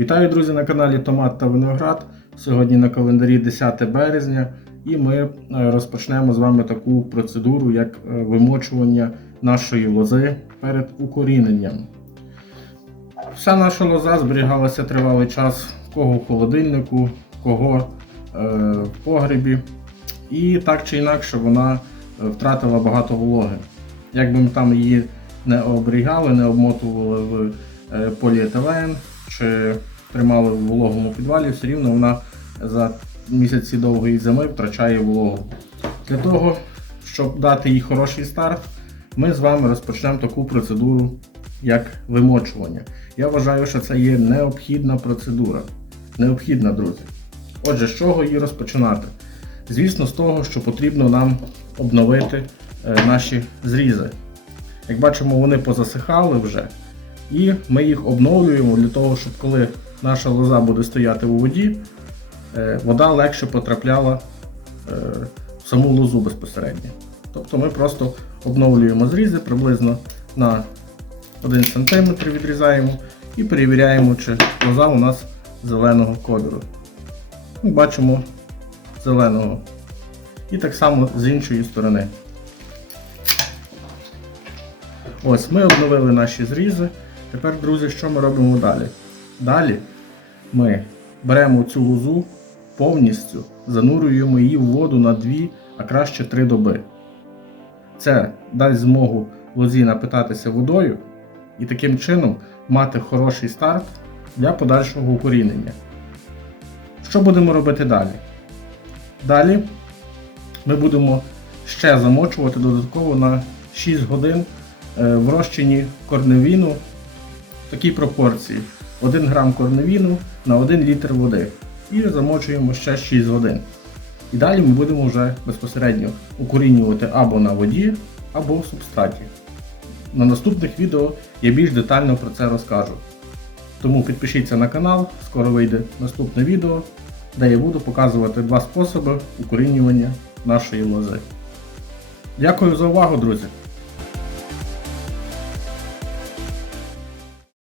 Вітаю, друзі, на каналі Томат та Виноград. Сьогодні на календарі 10 березня, і ми е, розпочнемо з вами таку процедуру, як е, вимочування нашої лози перед укоріненням. Вся наша лоза зберігалася тривалий час кого в холодильнику, в кого е, в погребі. І так чи інакше вона втратила багато вологи. Як би ми там її не оберігали, не обмотували в поліетилен чи тримали в вологому підвалі, все рівно вона за місяці довгої зими втрачає вологу. Для того, щоб дати їй хороший старт, ми з вами розпочнемо таку процедуру, як вимочування. Я вважаю, що це є необхідна процедура. Необхідна, друзі. Отже, з чого її розпочинати? Звісно, з того, що потрібно нам обновити е, наші зрізи. Як бачимо, вони позасихали вже. І ми їх обновлюємо для того, щоб коли наша лоза буде стояти у воді, е, вода легше потрапляла е, в саму лозу безпосередньо. Тобто ми просто обновлюємо зрізи приблизно на 1 см відрізаємо і перевіряємо, чи лоза у нас зеленого кольору. Ми бачимо зеленого. І так само з іншої сторони. Ось ми обновили наші зрізи. Тепер, друзі, що ми робимо далі? Далі ми беремо цю лозу повністю, занурюємо її в воду на 2, а краще 3 доби. Це дасть змогу лозі напитатися водою і таким чином мати хороший старт для подальшого укорінення. Що будемо робити далі? Далі ми будемо ще замочувати додатково на 6 годин е, в розчині корневіну в такій пропорції 1 грам корневіну на 1 літр води. І замочуємо ще 6 годин. І далі ми будемо вже безпосередньо укорінювати або на воді, або в субстраті. На наступних відео я більш детально про це розкажу. Тому підпишіться на канал, скоро вийде наступне відео, де я буду показувати два способи укорінювання нашої лози. Дякую за увагу, друзі!